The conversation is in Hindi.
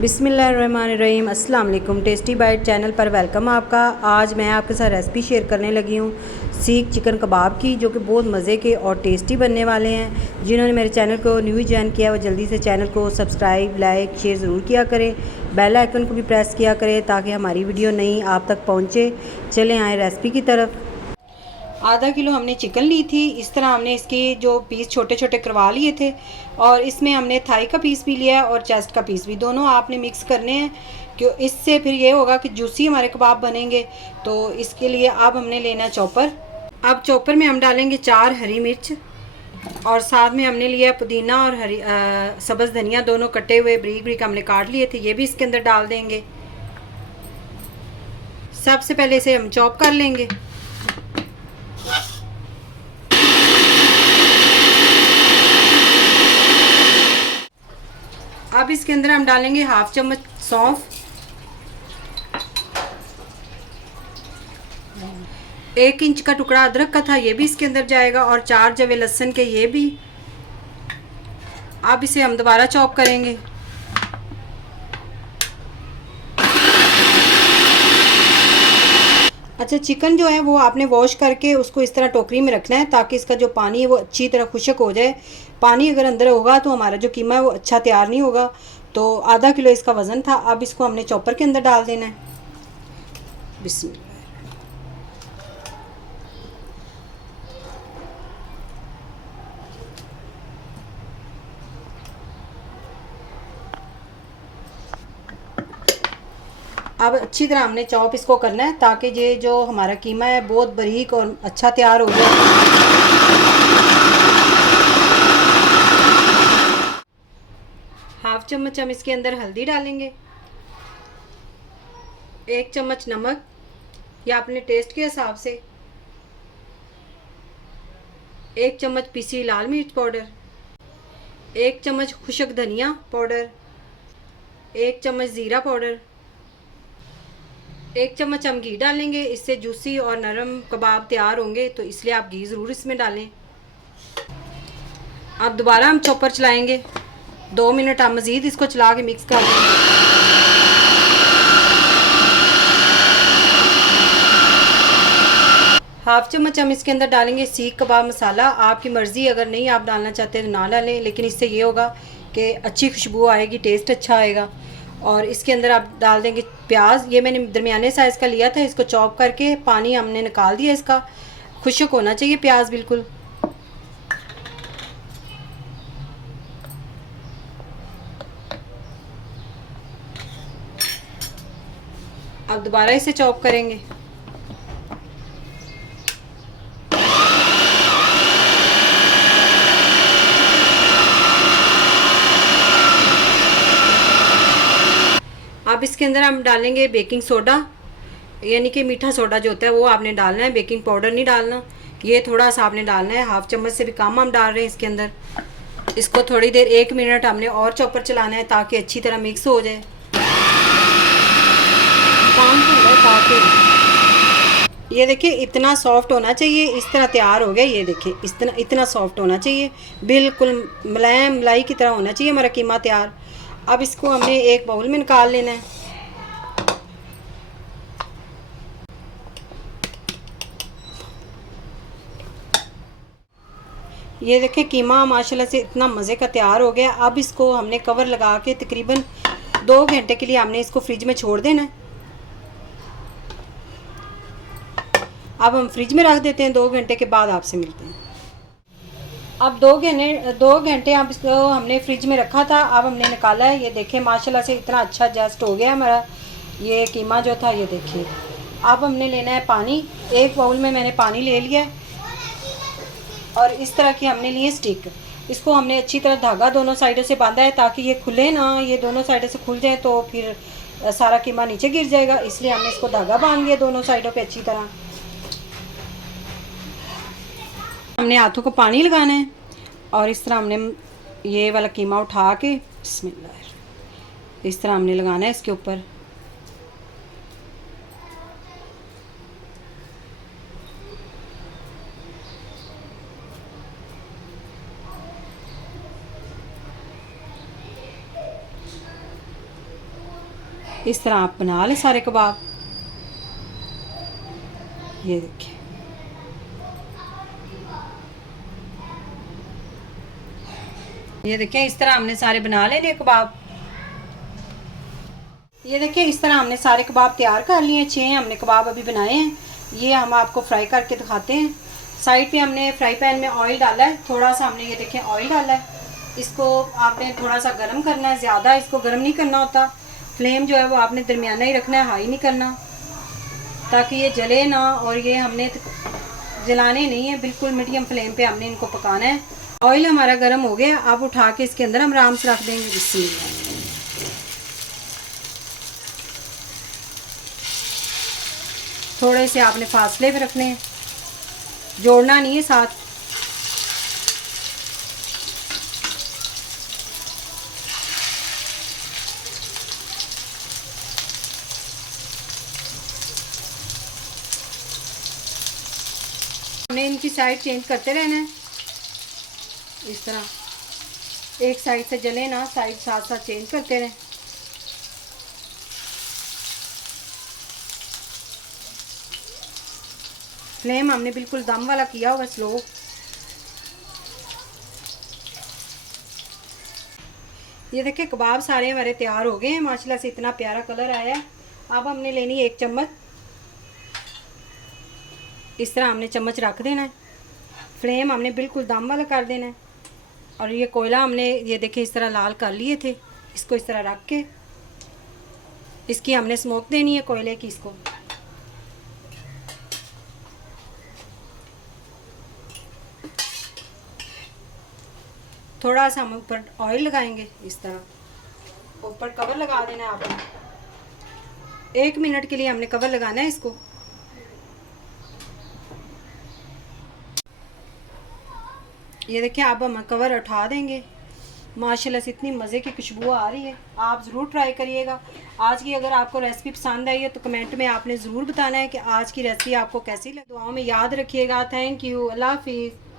बिस्मिल्लाहिर्रहमानिर्रहीम। अस्सलाम वालेकुम। टेस्टी बाइट चैनल पर वेलकम आपका। आज मैं आपके साथ रेसिपी शेयर करने लगी हूँ सीख चिकन कबाब की, जो कि बहुत मज़े के और टेस्टी बनने वाले हैं। जिन्होंने मेरे चैनल को न्यू ज्वाइन किया वो जल्दी से चैनल को सब्सक्राइब लाइक शेयर ज़रूर किया करें। बेल आइकन को भी प्रेस किया करें ताकि हमारी वीडियो नई आप तक पहुँचे। चलें आए रेसिपी की तरफ। आधा किलो हमने चिकन ली थी। इस तरह हमने इसके जो पीस छोटे छोटे करवा लिए थे और इसमें हमने थाई का पीस भी लिया है और चेस्ट का पीस भी, दोनों आपने मिक्स करने हैं क्यों इससे फिर ये होगा कि जूसी हमारे कबाब बनेंगे। तो इसके लिए अब हमने लेना है चॉपर। अब चॉपर में हम डालेंगे 4 हरी मिर्च और साथ में हमने लिया पुदीना और सब्ज़ धनिया, दोनों कटे हुए बारीक बारीक हमने काट लिए थे, ये भी इसके अंदर डाल देंगे। सबसे पहले इसे हम चॉप कर लेंगे। अब इसके अंदर हम डालेंगे 1/2 चम्मच सौंफ, 1 इंच का टुकड़ा अदरक का था ये भी इसके अंदर जाएगा और 4 जवे लहसुन के ये भी। अब इसे हम दोबारा चॉप करेंगे। अच्छा, चिकन जो है वो आपने वॉश करके उसको इस तरह टोकरी में रखना है ताकि इसका जो पानी है वो अच्छी तरह खुश्क हो जाए। पानी अगर अंदर होगा तो हमारा जो कीमा है वो अच्छा तैयार नहीं होगा। तो आधा किलो इसका वज़न था। अब इसको हमने चॉपर के अंदर डाल देना है। बिस्मिल्लाह। अब अच्छी तरह हमने चॉप इसको करना है ताकि ये जो हमारा कीमा है बहुत बारीक और अच्छा तैयार हो जाए। 1/2 चम्मच हम इसके अंदर हल्दी डालेंगे, 1 चम्मच नमक या अपने टेस्ट के हिसाब से, 1 चम्मच पिसी लाल मिर्च पाउडर, 1 चम्मच खुश्क धनिया पाउडर, 1 चम्मच ज़ीरा पाउडर, 1 चम्मच हम घी डालेंगे। इससे जूसी और नरम कबाब तैयार होंगे, तो इसलिए आप घी ज़रूर इसमें डालें। अब दोबारा हम चॉपर चलाएंगे। 2 मिनट हम मज़ीद इसको चला के मिक्स कर देंगे। हाफ चम्मच हम इसके अंदर डालेंगे सीख कबाब मसाला। आपकी मर्ज़ी, अगर नहीं आप डालना चाहते तो ना डालें, लेकिन इससे ये होगा कि अच्छी खुशबू आएगी, टेस्ट अच्छा आएगा। और इसके अंदर आप डाल देंगे प्याज। ये मैंने दरमियाने साइज़ का लिया था, इसको चॉप करके पानी हमने निकाल दिया इसका। खुश्क होना चाहिए प्याज बिल्कुल। अब दोबारा इसे चॉप करेंगे। अब इसके अंदर हम डालेंगे बेकिंग सोडा, यानी कि मीठा सोडा जो होता है वो आपने डालना है, बेकिंग पाउडर नहीं डालना। ये थोड़ा सा आपने डालना है, 1/2 चम्मच से भी कम हम डाल रहे हैं इसके अंदर। इसको थोड़ी देर 1 मिनट हमने और चॉपर चलाना है ताकि अच्छी तरह मिक्स हो जाए। ये देखिए इतना सॉफ्ट होना चाहिए, इस तरह तैयार हो गया। ये देखिए इतना सॉफ्ट होना चाहिए, बिल्कुल मुलायम मलाई की तरह होना चाहिए हमारा कीमा तैयार। अब इसको हमने एक बाउल में निकाल लेना है। ये देखिए कीमा माशाल्लाह से इतना मज़े का तैयार हो गया। अब इसको हमने कवर लगा के तकरीबन 2 घंटे के लिए हमने इसको फ्रिज में छोड़ देना है। अब हम फ्रिज में रख देते हैं। 2 घंटे के बाद आपसे मिलते हैं। अब 2 घंटे अब इसको हमने फ्रिज में रखा था, अब हमने निकाला है। ये देखिए माशाल्लाह से इतना अच्छा एडजस्ट हो गया हमारा ये कीमा जो था। ये देखिए अब हमने लेना है पानी। एक बाउल में मैंने पानी ले लिया है और इस तरह की हमने लिए स्टिक। इसको हमने अच्छी तरह धागा दोनों साइडों से बांधा है ताकि ये खुले ना, ये दोनों साइडों से खुल जाए तो फिर सारा कीमा नीचे गिर जाएगा, इसलिए हमने इसको धागा बांध लिया दोनों साइडों पे अच्छी तरह। हमने हाथों को पानी लगाना है और इस तरह हमने ये वाला कीमा उठा के बिस्मिल्लाह इस तरह हमने लगाना है इसके ऊपर। इस तरह आप बना लें सारे कबाब। ये देखिए, ये देखिए इस तरह हमने सारे बना लेने कबाब। ये देखिए इस तरह हमने सारे कबाब तैयार कर लिए हैं। 6 हमने कबाब अभी बनाए हैं। ये हम आपको फ्राई करके दिखाते हैं। साइड पे हमने फ्राई पैन में ऑयल डाला है, थोड़ा सा हमने ये देखिए ऑयल डाला है। इसको आपने थोड़ा सा गर्म करना है, ज़्यादा इसको गर्म नहीं करना होता। फ्लेम जो है वो आपने दरमियाना ही रखना है, हाई नहीं करना, ताकि ये जले ना। और ये हमने जलाने नहीं है, बिल्कुल मीडियम फ्लेम पे हमने इनको पकाना है। ऑयल हमारा गर्म हो गया, अब उठा के इसके अंदर हम आराम से रख देंगे। बिस्मिल्लाह। थोड़े से आपने फासले पे रखने हैं, जोड़ना नहीं है साथ। हमने इनकी साइड चेंज करते रहना है, इस तरह एक साइड से जले ना, साइड साथ साथ चेंज करते रहें। फ्लेम हमने बिल्कुल दम वाला किया हुआ, स्लो। ये देखिए कबाब सारे हमारे तैयार हो गए हैं माशाल्लाह से, इतना प्यारा कलर आया है। अब हमने लेनी है 1 चम्मच, इस तरह हमने चम्मच रख देना है। फ्लेम हमने बिल्कुल दम वाला कर देना है। और ये कोयला हमने ये देखिए इस तरह लाल कर लिए थे, इसको इस तरह रख के इसकी हमने स्मोक देनी है कोयले की। इसको थोड़ा सा हम ऊपर ऑयल लगाएंगे, इस तरह ऊपर कवर लगा देना है आपने। 1 मिनट के लिए हमने कवर लगाना है इसको। ये देखिए अब हम कवर उठा देंगे। माशाल्लाह से इतनी मज़े की खुशबू आ रही है, आप ज़रूर ट्राई करिएगा। आज की अगर आपको रेसिपी पसंद आई है तो कमेंट में आपने ज़रूर बताना है कि आज की रेसिपी आपको कैसी लगी। दुआओं में याद रखिएगा। थैंक यू, अल्लाह हाफिज़।